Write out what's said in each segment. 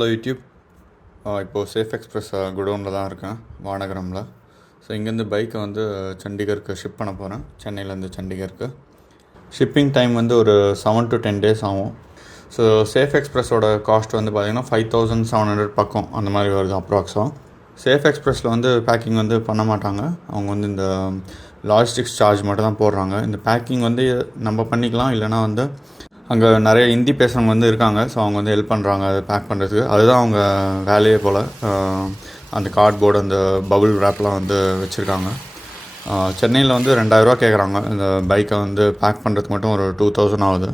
Hello YouTube. இப்போது safe express குடோனில் தான் இருக்கேன், வானகரமில். ஸோ இங்கேருந்து பைக்கை வந்து சண்டிகருக்கு ஷிப் பண்ண போகிறேன். சென்னையிலேருந்து சண்டிகருக்கு ஷிப்பிங் டைம் வந்து ஒரு 7 to 10 days ஆகும். ஸோ சேஃப் எக்ஸ்பிரஸோட காஸ்ட் வந்து பார்த்திங்கன்னா 5700 பக்கம் அந்த மாதிரி வருது அப்ராக்ஸாக. சேஃப் எக்ஸ்பிரஸில் வந்து பேக்கிங் வந்து பண்ண மாட்டாங்க. அவங்க வந்து இந்த லாஜிஸ்டிக்ஸ் சார்ஜ் மட்டும் தான் போடுறாங்க. இந்த பேக்கிங் வந்து நம்ம பண்ணிக்கலாம், இல்லைனா வந்து அங்கே நிறைய ஹிந்தி பேசுகிறவங்க வந்து இருக்காங்க. ஸோ அவங்க வந்து ஹெல்ப் பண்ணுறாங்க அதை பேக் பண்ணுறதுக்கு. அதுதான் அவங்க வேலையே போல். அந்த கார்ட்போர்டு, அந்த பபுள் ரேப்லாம் வந்து வச்சுருக்காங்க. சென்னையில் வந்து 2000 கேட்குறாங்க இந்த பைக்கை வந்து பேக் பண்ணுறதுக்கு மட்டும். ஒரு 2000 ஆகுது.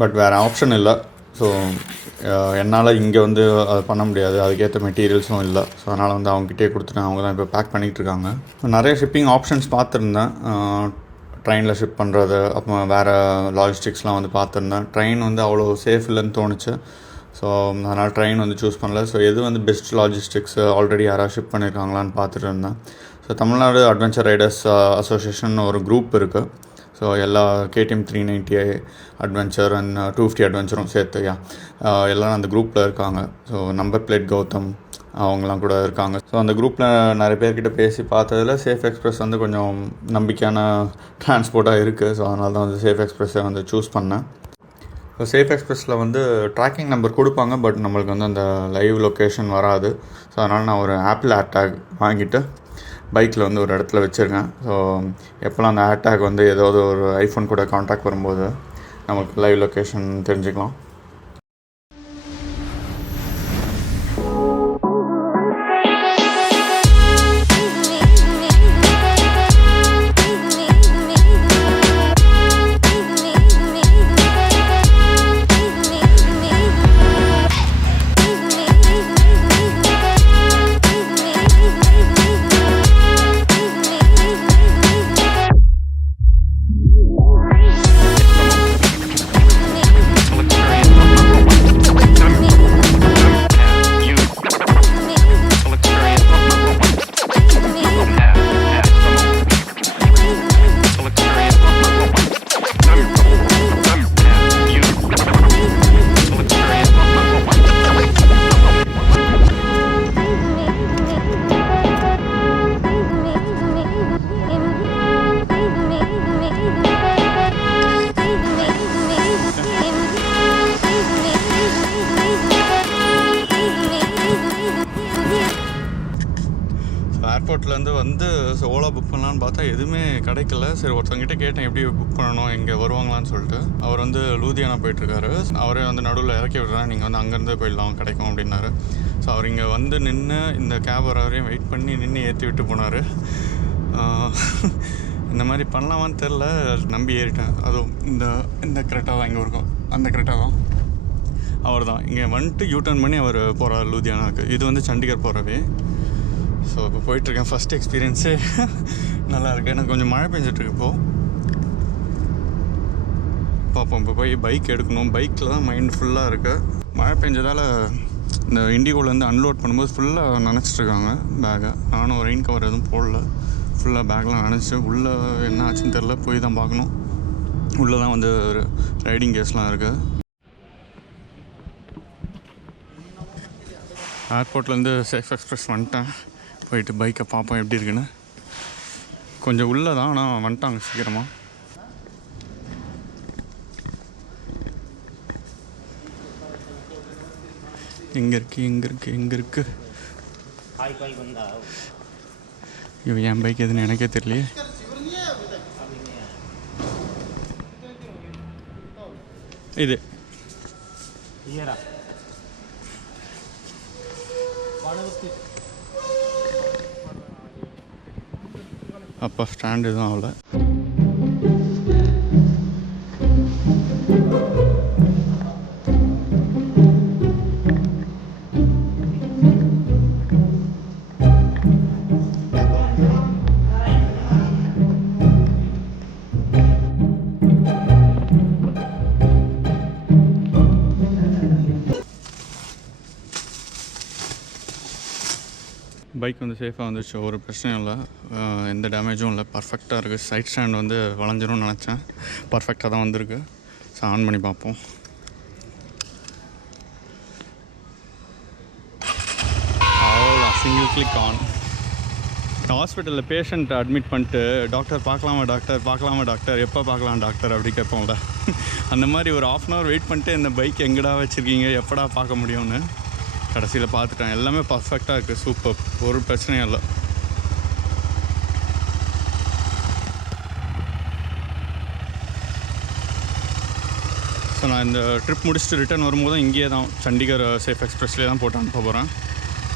பட் வேறு ஆப்ஷன் இல்லை. ஸோ என்னால் இங்கே வந்து அதை பண்ண முடியாது, அதுக்கேற்ற மெட்டீரியல்ஸும் இல்லை. ஸோ அதனால் வந்து அவங்ககிட்டே கொடுத்துட்டேன். அவங்க தான் இப்போ பேக் பண்ணிகிட்ருக்காங்க. நிறைய ஷிப்பிங் ஆப்ஷன்ஸ் பார்த்துருந்தேன். ட்ரெயினில் ஷிப் பண்ணுறது, அப்புறம் வேறு லாஜிஸ்டிக்ஸ்லாம் வந்து பார்த்துருந்தேன். ட்ரெயின் வந்து அவ்வளோ சேஃப் இல்லைன்னு தோணுச்சு. ஸோ அதனால் ட்ரெயின் வந்து சூஸ் பண்ணல. ஸோ எது வந்து பெஸ்ட் லாஜிஸ்டிக்ஸ் ஆல்ரெடி யாராவது ஷிப் பண்ணியிருக்காங்களான்னு பார்த்துட்டு இருந்தேன். So Tamil Nadu adventure Riders association ஒரு குரூப் இருக்குது. ஸோ எல்லா KTM 390 அட்வென்ச்சர் அண்ட் 250 அட்வென்ச்சரும் சேர்த்து எல்லோரும் அந்த குரூப்பில் இருக்காங்க. ஸோ நம்பர் பிளேட் கௌதம் அவங்களாம் கூட இருக்காங்க. ஸோ அந்த குரூப்பில் நிறைய பேர்கிட்ட பேசி பார்த்ததில் சேஃப் எக்ஸ்பிரஸ் வந்து கொஞ்சம் நம்பிக்கையான டிரான்ஸ்போர்ட்டாக இருக்குது. ஸோ அதனால தான் வந்து சேஃப் எக்ஸ்பிரஸை வந்து சூஸ் பண்ணேன். ஸோ சேஃப் எக்ஸ்பிரஸில் வந்து ட்ராக்கிங் நம்பர் கொடுப்பாங்க, பட் நம்மளுக்கு வந்து அந்த லைவ் லொக்கேஷன் வராது. ஸோ அதனால் நான் ஒரு ஆப்பிள் ஏர்டேக் வாங்கிட்டு பைக்கில் வந்து ஒரு இடத்துல வச்சுருக்கேன். ஸோ எப்போல்லாம் அந்த ஏர்டேக் வந்து ஏதாவது ஒரு ஐஃபோன் கூட கான்டாக்ட் வரும்போது நமக்கு லைவ் லொக்கேஷன் தெரிஞ்சுக்கலாம். ஏர்போர்ட்லேருந்து வந்து ஓலா புக் பண்ணலான்னு பார்த்தா எதுவுமே கிடைக்கல. சரி, ஒருத்தவங்கிட்ட கேட்டேன் எப்படி புக் பண்ணணும், இங்கே வருவாங்களான்னு சொல்லிட்டு. அவர் வந்து லூதியானா போயிட்டுருக்காரு. அவரே வந்து நடுவில் இறக்கி விட்றேன், நீங்கள் வந்து அங்கேருந்து போயிடலாம், கிடைக்கும் அப்படின்னாரு. ஸோ அவர் இங்கே வந்து நின்று இந்த கேப் வரையும் வெயிட் பண்ணி நின்று ஏற்றி விட்டு போனார். இந்த மாதிரி பண்ணலாமான்னு தெரில, நம்பி ஏறிட்டேன். அதுவும் இந்த கரெக்டாக தான் இங்கே இருக்கும், அந்த கரெக்டாக தான் அவர் தான் இங்கே வந்துட்டு யூட்டர்ன் பண்ணி அவர் போகிறார் லூதியானாவுக்கு. இது வந்து சண்டிகர் போகிறவே. ஸோ இப்போ போயிட்டுருக்கேன். ஃபஸ்ட் எக்ஸ்பீரியன்ஸே நல்லா இருக்குது. எனக்கு கொஞ்சம் மழை பெஞ்சிட்ருக்கு இப்போது. பார்ப்போம், இப்போ போய் பைக் எடுக்கணும். பைக்கில் தான் மைண்ட் ஃபுல்லாக இருக்குது. மழை பெஞ்சதால் இந்த இண்டிகோலேருந்து அன்லோட் பண்ணும்போது ஃபுல்லாக நனைச்சிட்ருக்காங்க பேக்கை. நானும் ரெயின் கவர் எதுவும் போடல, ஃபுல்லாக பேக்லாம் நனைச்சி. உள்ளே என்ன ஆச்சுன்னு தெரில, போய் தான் பார்க்கணும். உள்ளே தான் வந்து ரைடிங் கேஸ்லாம் இருக்குது. ஏர்போர்ட்லேருந்து சேஃப் எக்ஸ்பிரஸ் வந்துட்டேன். போயிட்டு பைக்கை பார்ப்போம் எப்படி இருக்குன்னு. கொஞ்சம் உள்ளே தான், ஆனால் வந்துட்டாங்க சீக்கிரமாக. எங்கே இருக்குது ஐயோ, என் பைக் எதுன்னு எனக்கே தெரியலையே. இது அப்போ ஸ்டாண்ட் எதுவும் ஆகல. பைக் வந்து சேஃபாக வந்துச்சு, ஒரு பிரச்சனையும் இல்லை, எந்த டேமேஜும் இல்லை, பர்ஃபெக்டாக இருக்குது. சைட் ஸ்டாண்ட் வந்து வளைஞ்சிரும்னு நினச்சேன், பர்ஃபெக்டாக தான் வந்திருக்கு. ஸோ ஆன் பண்ணி பார்ப்போம். Single click on. ஹாஸ்பிட்டலில் பேஷண்ட் அட்மிட் பண்ணிட்டு டாக்டர் பார்க்கலாமா டாக்டர் எப்போ பார்க்கலாம் டாக்டர் அப்படி கேட்போம்ல. அந்த மாதிரி ஒரு 1/2 hour வெயிட் பண்ணிட்டு இந்த பைக் எங்கடா வச்சுருக்கீங்க, எப்படா பார்க்க முடியும்னு கடைசியில் பார்த்துட்டேன். எல்லாமே பர்ஃபெக்டாக இருக்குது, சூப்பர், ஒரு பிரச்சனையும் இல்லை. ஸோ நான் இந்த ட்ரிப் முடிச்சுட்டு ரிட்டர்ன் வரும்போது இங்கேயே தான் சண்டிகர் சேஃப் எக்ஸ்பிரஸ்லேயே தான் போட்டு அனுப்ப போகிறேன்.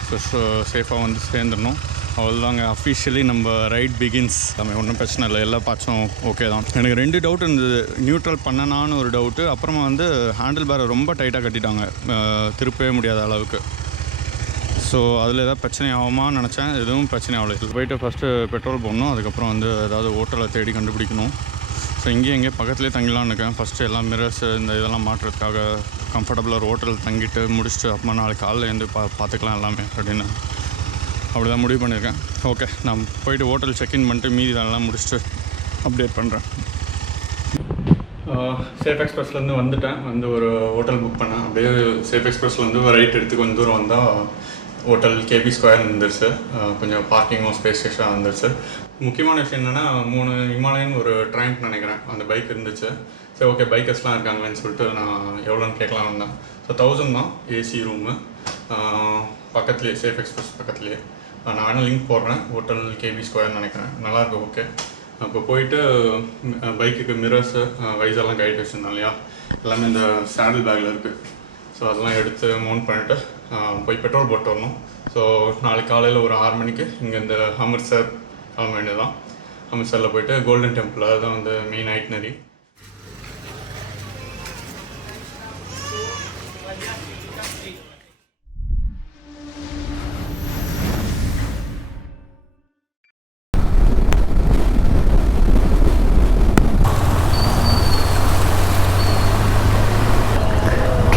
ஸோ சேஃபாக வந்து சேர்ந்துடணும். அவ்வளோதாங்க, அஃபிஷியலி நம்ம ரைட் பிகின்ஸ். நம்ம ஒன்றும் பிரச்சனை இல்லை, எல்லா பார்ட்ஸும் ஓகே தான். எனக்கு 2 டவுட் இருந்தது. நியூட்ரல் பண்ணனான்னு ஒரு டவுட்டு, அப்புறமா வந்து ஹேண்டில் பேரை ரொம்ப டைட்டாக கட்டிட்டாங்க, திருப்பவே முடியாத அளவுக்கு. ஸோ அதில் ஏதாவது பிரச்சனை ஆகுமான்னு நினச்சேன், எதுவும் பிரச்சனை ஆகலை. இது போய்ட்டு ஃபஸ்ட்டு பெட்ரோல் போடணும், அதுக்கப்புறம் வந்து ஏதாவது ஹோட்டலை தேடி கண்டுபிடிக்கணும். ஸோ இங்கேயே பக்கத்துலேயே தங்கலான்னு இருக்கேன். ஃபஸ்ட்டு எல்லாம் மிரர்ஸ் இந்த இதெல்லாம் மாட்டுறதுக்காக கம்ஃபர்டபுளாக ஒரு ஹோட்டல் தங்கிட்டு முடிச்சுட்டு அப்புறமா நாளைக்கு காலையில் எழுந்து பார்த்துக்கலாம் எல்லாமே அப்படின்னு அப்படி தான் முடிவு பண்ணியிருக்கேன். ஓகே, நான் போய்ட்டு ஹோட்டல் செக்இன் பண்ணிட்டு மீதி இதெல்லாம் முடிச்சுட்டு அப்டேட் பண்ணுறேன். சேஃப் எக்ஸ்பிரஸ்லேருந்து வந்துட்டேன். வந்து ஒரு ஹோட்டல் புக் பண்ணேன். அப்படியே சேஃப் எக்ஸ்பிரஸ்லேருந்து ரைட் எடுத்து கொஞ்சம் தூரம் வந்தால் ஹோட்டல் கேபி ஸ்கொயர் இருந்துருச்சு. கொஞ்சம் பார்க்கிங்கும் ஸ்பேஷியஸாக இருந்துருச்சு. முக்கியமான விஷயம் என்னென்னா 3 ஹிமாலயன் ஒரு ட்ரைண்ட் நினைக்கிறேன் அந்த பைக் இருந்துச்சு. சரி ஓகே, பைக்கர்ஸ்லாம் இருக்காங்களேன்னு சொல்லிட்டு நான் எவ்வளோன்னு கேட்கலாம் வந்தேன். ஸோ 1000 தான் ஏசி ரூமு, பக்கத்துலேயே சேஃப் எக்ஸ்பிரஸ் பக்கத்துலேயே. நான் வேணால் லிங்க் போடுறேன், ஹோட்டல் கேபி ஸ்கொயர்னு நினைக்கிறேன், நல்லாயிருக்கு. ஓகே, அப்போ போயிட்டு பைக்குக்கு மிரர்ஸு வைஸெல்லாம் கைட்டு வச்சுருந்தோம் இல்லையா, எல்லாமே இந்த சேடில் பேக்கில் இருக்குது. ஸோ அதெல்லாம் எடுத்து மவுண்ட் பண்ணிவிட்டு போய் பெட்ரோல் போட்டு வரணும். ஸோ நாளைக்கு காலையில் ஒரு 6 மணிக்கு இங்கேருந்து அமிர்த்சர் கிளம்ப வேண்டியது தான். அமிர்த்சரில் போய்ட்டு கோல்டன் டெம்பிள், அதுதான் வந்து மெயின் ஐட்னரி.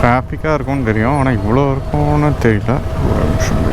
டிராஃபிக்காக இருக்கும்னு தெரியும், ஆனால் இவ்வளோ இருக்கும்னு தெரியல. ஒரு நிமிஷம்.